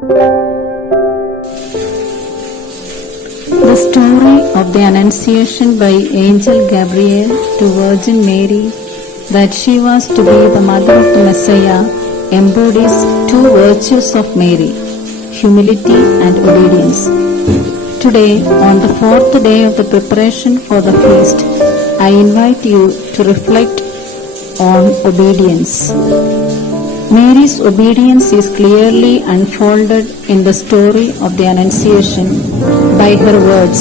The story of the Annunciation by Angel Gabriel to Virgin Mary, that she was to be the mother of the Messiah, embodies two virtues of Mary: humility and obedience. Today, on the fourth day of the preparation for the feast, I invite you to reflect on obedience. Mary's obedience is clearly unfolded in the story of the Annunciation by her words,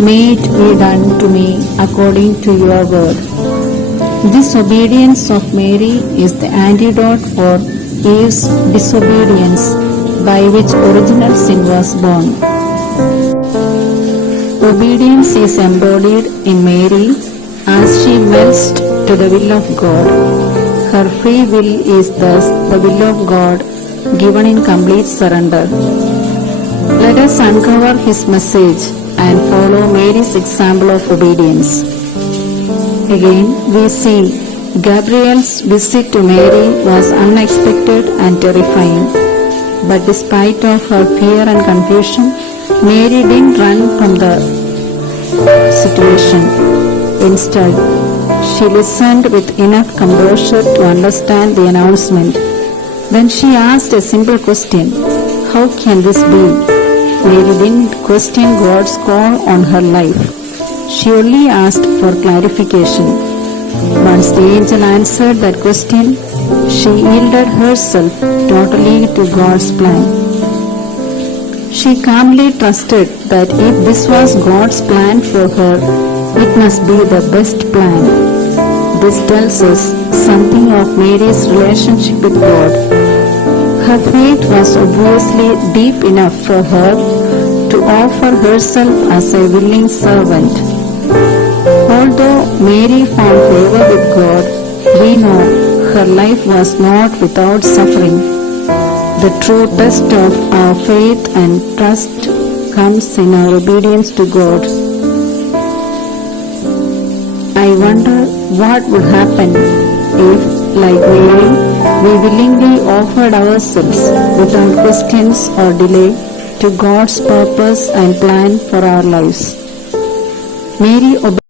"May it be done to me according to your word." This obedience of Mary is the antidote for Eve's disobedience, by which original sin was born. Obedience is embodied in Mary as she melts to the will of God. Her free will is thus the will of God, given in complete surrender. Let us uncover His message and follow Mary's example of obedience. Again, we see Gabriel's visit to Mary was unexpected and terrifying. But despite of her fear and confusion, Mary didn't run from the situation. Instead, she listened with enough composure to understand the announcement. Then she asked a simple question: "How can this be?" Mary didn't question God's call on her life. She only asked for clarification. Once the angel answered that question, she yielded herself totally to God's plan. She calmly trusted that if this was God's plan for her, it must be the best plan. This tells us something of Mary's relationship with God. Her faith was obviously deep enough for her to offer herself as a willing servant. Although Mary found favor with God, we know her life was not without suffering. The true test of our faith and trust comes in our obedience to God. I wonder what would happen if, like Mary, we willingly offered ourselves without questions or delay to God's purpose and plan for our lives. Mary obeyed